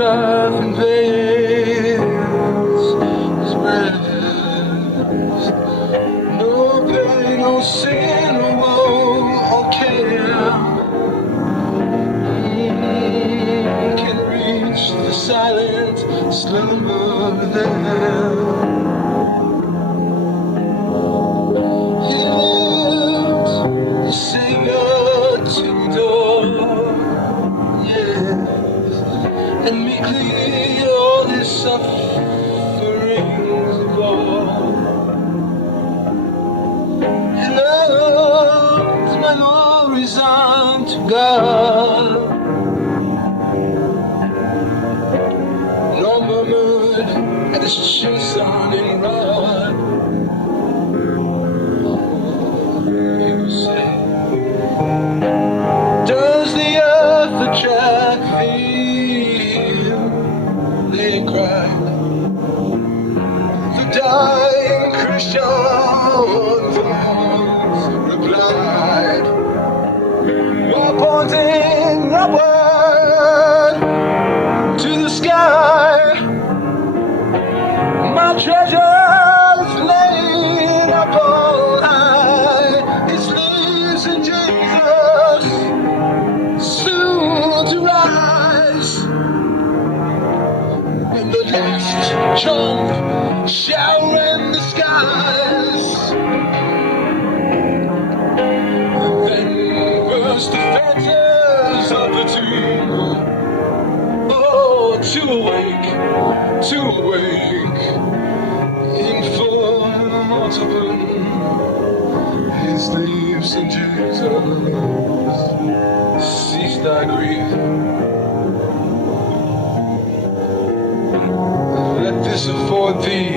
strife invades his breast. No pain, no sin, no woe or care can reach the silent slumber there. He lived, the Savior to the door, yes, and meekly all his sufferings bore. He loved men all resigned to God, no murmured at his chastening rod. He would say, does the earth attract thee? They cried. The dying Christian voice replied, while pointing upward to the sky, my treasure is laid up on high. It lives in Jesus, soon to rise. And the last trump shall rend the skies. Then burst the phantoms of the tomb. Oh, to awake in full multiple. His lives in Jesus, cease thy grief. Let this afford thee